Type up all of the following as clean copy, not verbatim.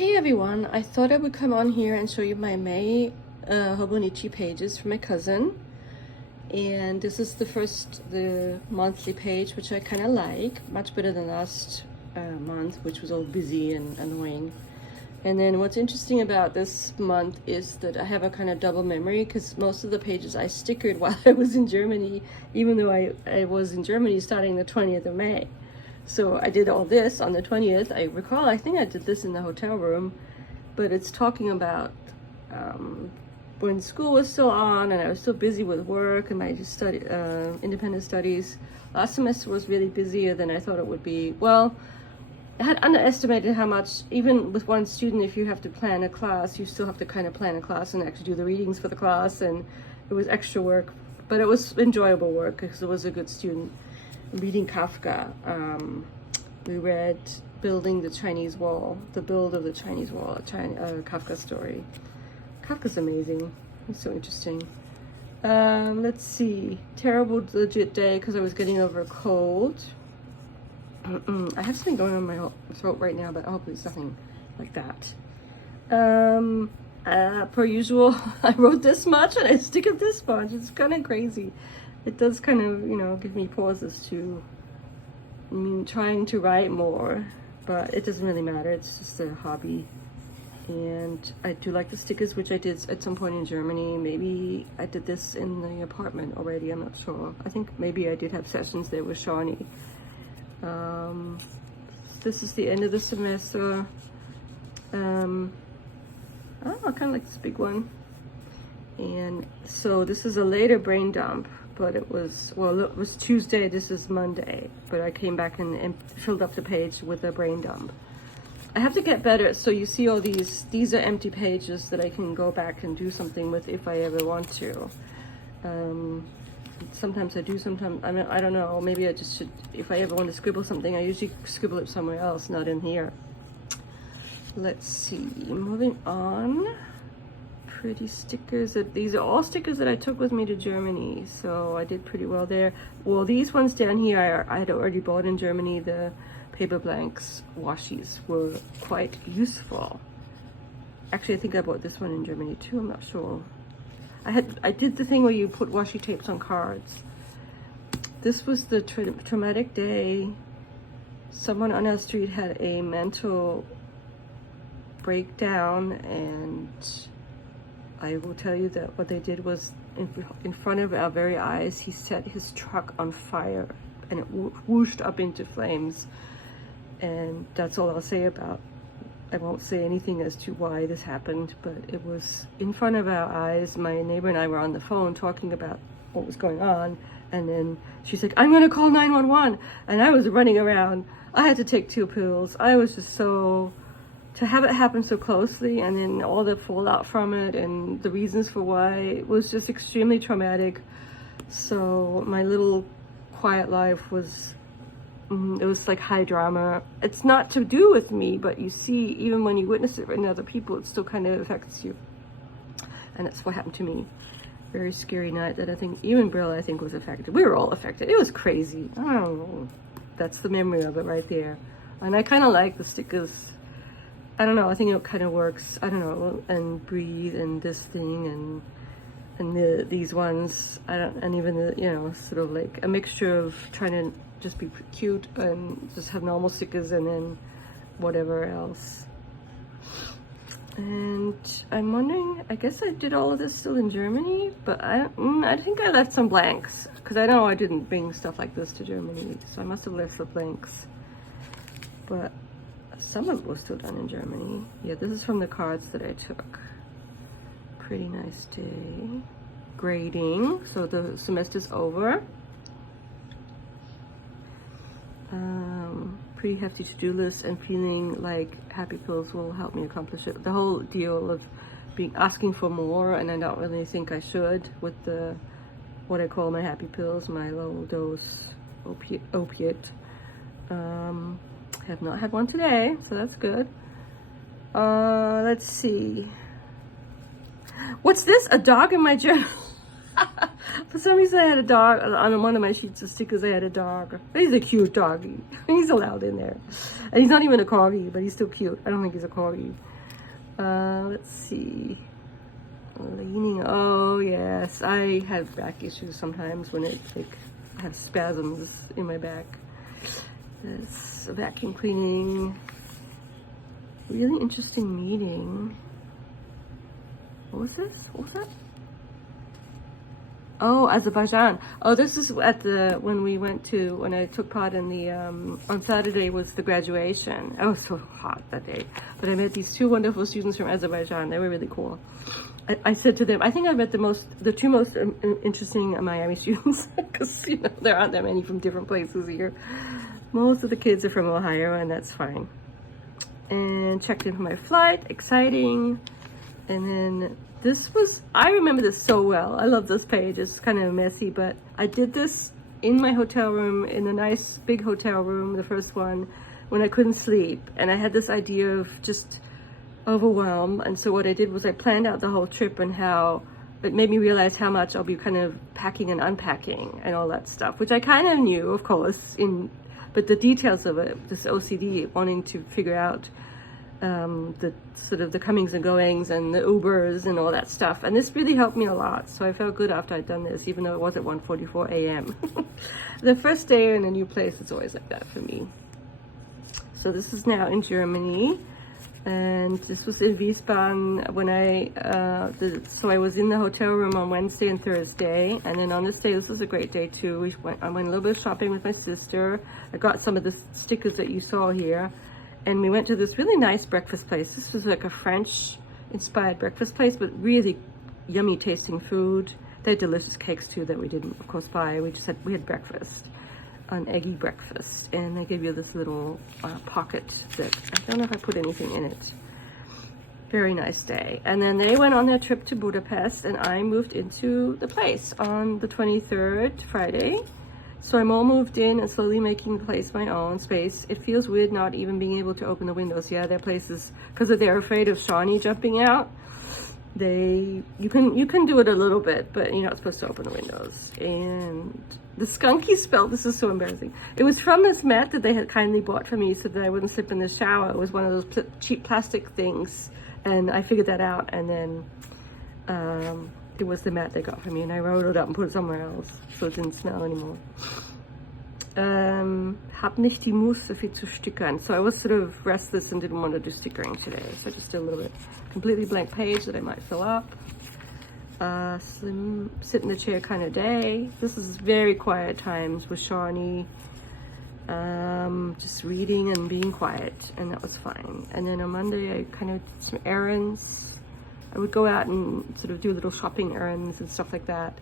Hey everyone, I thought I would come on here and show you my May Hobonichi pages for my cousin. And this is the monthly page, which I kind of like, much better than last month, which was all busy and annoying. And then what's interesting about this month is that I have a kind of double memory because most of the pages I stickered while I was in Germany, even though I was in Germany starting the 20th of May. So I did all this on the 20th. I recall, I think I did this in the hotel room, but it's talking about when school was still on and I was still busy with work and my independent studies. Last semester was really busier than I thought it would be. Well, I had underestimated how much, even with one student, if you have to plan a class, you still have to kind of plan a class and actually do the readings for the class, and it was extra work, but it was enjoyable work because it was a good student. Reading Kafka. We read Building the Chinese Wall, The Build of the Chinese Wall, a Kafka story. Kafka's amazing. It's so interesting. Let's see. Terrible legit day because I was getting over a cold. I have something going on my throat right now, but hopefully it's nothing like that. Per usual, I wrote this much and I stick it this much. It's kind of crazy. It does kind of, give me pauses to, trying to write more, but it doesn't really matter. It's just a hobby. And I do like the stickers, which I did at some point in Germany. Maybe I did this in the apartment already, I'm not sure. I think maybe I did have sessions there with Shawnee. This is the end of the semester. I kind of like this big one. And so this is a later brain dump, but it was Tuesday, this is Monday, but I came back and filled up the page with a brain dump. I have to get better. So you see all these are empty pages that I can go back and do something with if I ever want to. Sometimes I do, sometimes, I don't know, maybe I just should, if I ever want to scribble something, I usually scribble it somewhere else, not in here. Let's see, moving on. Pretty stickers. These are all stickers that I took with me to Germany, so I did pretty well there. Well, these ones down here I had already bought in Germany. The paper blanks washies were quite useful. Actually, I think I bought this one in Germany too, I'm not sure. I did the thing where you put washi tapes on cards. This was the traumatic day. Someone on our street had a mental breakdown, and I will tell you that what they did was in front of our very eyes, he set his truck on fire and it whooshed up into flames. And that's all I'll say about. I won't say anything as to why this happened, but it was in front of our eyes. My neighbor and I were on the phone talking about what was going on, and then she's like, "I'm gonna call 911," and I was running around. I had to take 2 pills. I was just so, to have it happen so closely, and then all the fallout from it and the reasons for why, it was just extremely traumatic. So my little quiet life was, it was like high drama. It's not to do with me, but you see, even when you witness it in other people, it still kind of affects you. And that's what happened to me. Very scary night that I think even Brill, I think, was affected. We were all affected. It was crazy. I don't know. That's the memory of it right there. And I kind of like the stickers. I don't know. I think it kind of works. I don't know. And breathe and this thing and these ones. And even the sort of like a mixture of trying to just be cute and just have normal stickers and then whatever else. And I'm wondering, I guess I did all of this still in Germany, but I think I left some blanks because I know I didn't bring stuff like this to Germany, so I must have left some blanks. But some of it was still done in Germany. Yeah, this is from the cards that I took. Pretty nice day. Grading, so the semester's over. Pretty hefty to-do list, and feeling like happy pills will help me accomplish it. The whole deal of asking for more, and I don't really think I should with what I call my happy pills, my low dose opiate. Have not had one today, so that's good. Let's see. What's this? A dog in my journal. For some reason, I had a dog on one of my sheets of stickers. I had a dog. He's a cute doggy. He's allowed in there, and he's not even a corgi, but he's still cute. I don't think he's a corgi. Let's see. Leaning. Oh yes, I have back issues sometimes when I have spasms in my back. This vacuum cleaning. Really interesting meeting. What was this? What was that? Oh, Azerbaijan. Oh, this is at when I took part in the, on Saturday was the graduation. Oh, it was so hot that day. But I met these two wonderful students from Azerbaijan. They were really cool. I said to them, I think I met the two most interesting Miami students, because, you know, there aren't that many from different places here. Most of the kids are from Ohio, and that's fine. And checked in for my flight, exciting. And then I remember this so well. I love this page. It's kind of messy, but I did this in my hotel room, in a nice big hotel room, the first one, when I couldn't sleep. And I had this idea of just overwhelm. And so what I did was I planned out the whole trip and how it made me realize how much I'll be kind of packing and unpacking and all that stuff, which I kind of knew, of course, but the details of it, this OCD, wanting to figure out the sort of the comings and goings and the Ubers and all that stuff. And this really helped me a lot. So I felt good after I'd done this, even though it was at 1:44 a.m. The first day in a new place is always like that for me. So this is now in Germany. And this was in Wiesbaden when so I was in the hotel room on Wednesday and Thursday. And then on this day, this was a great day too. I went a little bit of shopping with my sister. I got some of the stickers that you saw here. And we went to this really nice breakfast place. This was like a French-inspired breakfast place, but really yummy tasting food. They had delicious cakes too that we didn't, of course, buy. We had breakfast, an eggy breakfast, and they give you this little pocket that I don't know if I put anything in it. Very nice day. And then they went on their trip to Budapest, and I moved into the place on the 23rd, Friday. So I'm all moved in and slowly making the place my own space. It feels weird not even being able to open the windows. Yeah, their places, because they're afraid of Shawnee jumping out. You can do it a little bit, but you're not supposed to open the windows. And the skunky smell, this is so embarrassing. It was from this mat that they had kindly bought for me so that I wouldn't slip in the shower. It was one of those cheap plastic things, and I figured that out, and then it was the mat they got for me, and I rolled it up and put it somewhere else so it didn't smell anymore. Hab nicht die Muße viel zu stickern. So I was sort of restless and didn't want to do stickering today, so I just did a little bit. Completely blank page that I might fill up. Slim sit in the chair kind of day. This is very quiet times with Shawnee. Just reading and being quiet, and that was fine. And then on Monday I kind of did some errands. I would go out and sort of do little shopping errands and stuff like that,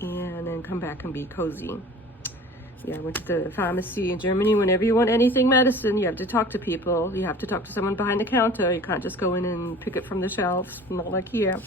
and then come back and be cozy. Yeah, I went to the pharmacy in Germany. Whenever you want anything medicine, you have to talk to people. You have to talk to someone behind the counter. You can't just go in and pick it from the shelves, not like here.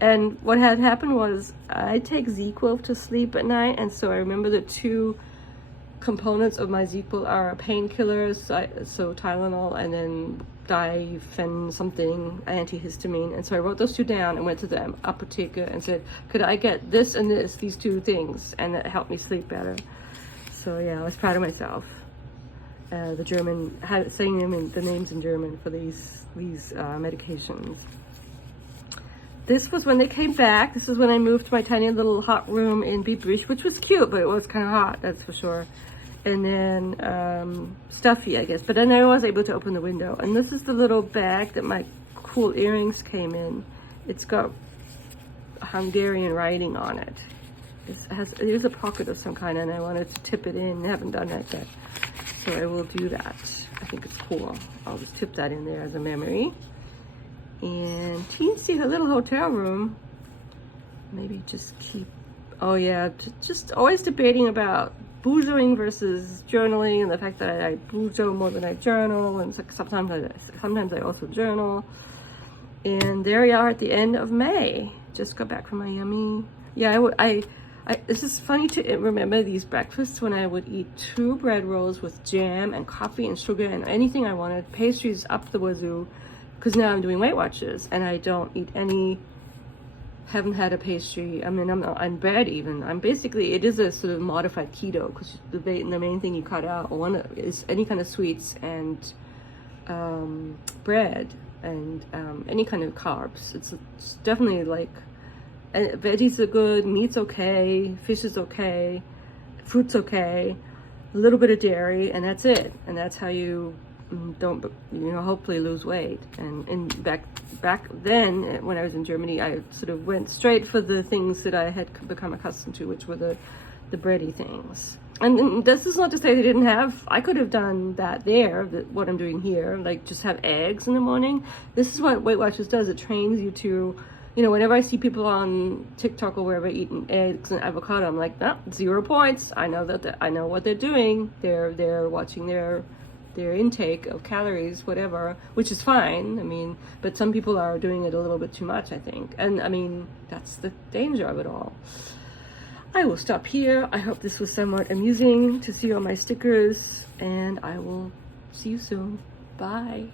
And what had happened was I take Z-Quil to sleep at night, and so I remember the two components of my Z-Quil are painkillers, so Tylenol, and then difen something, antihistamine. And so I wrote those two down and went to the apotheke and said, could I get this and this, these two things? And that helped me sleep better. So yeah, I was proud of myself. The German, saying them in the names in German for these medications. This was when they came back. This is when I moved to my tiny little hot room in Biebrich, which was cute, but it was kind of hot, that's for sure. And then stuffy, I guess. But then I was able to open the window. And this is the little bag that my cool earrings came in. It's got Hungarian writing on it. There's a pocket of some kind, and I wanted to tip it in. I haven't done that yet. So I will do that. I think it's cool. I'll just tip that in there as a memory. And Teensy, her little hotel room. Maybe just keep, oh yeah, just always debating about boozling versus journaling, and the fact that I boozo more than I journal, and sometimes I also journal. And there we are at the end of May. Just got back from Miami. Yeah, this is funny to remember these breakfasts when I would eat 2 bread rolls with jam and coffee and sugar and anything I wanted, pastries up the wazoo, because now I'm doing Weight Watchers and I don't eat any haven't had a pastry. I mean, I'm not on bread even. I'm basically, it is a sort of modified keto, because the main thing you cut out is any kind of sweets and bread and any kind of carbs. It's definitely like, veggies are good, meat's okay, fish is okay, fruit's okay, a little bit of dairy, and that's it. And that's how you don't, hopefully lose weight. And back then, when I was in Germany, I sort of went straight for the things that I had become accustomed to, which were the bready things. And this is not to say they didn't have, I could have done that there, what I'm doing here, like just have eggs in the morning. This is what Weight Watchers does. It trains you to, whenever I see people on TikTok or wherever eating eggs and avocado, I'm like, no, 0 points. I know that I know what they're doing. They're watching their intake of calories, whatever, which is fine. I mean, but some people are doing it a little bit too much, I think. And I mean, that's the danger of it all. I will stop here. I hope this was somewhat amusing to see all my stickers, and I will see you soon. Bye.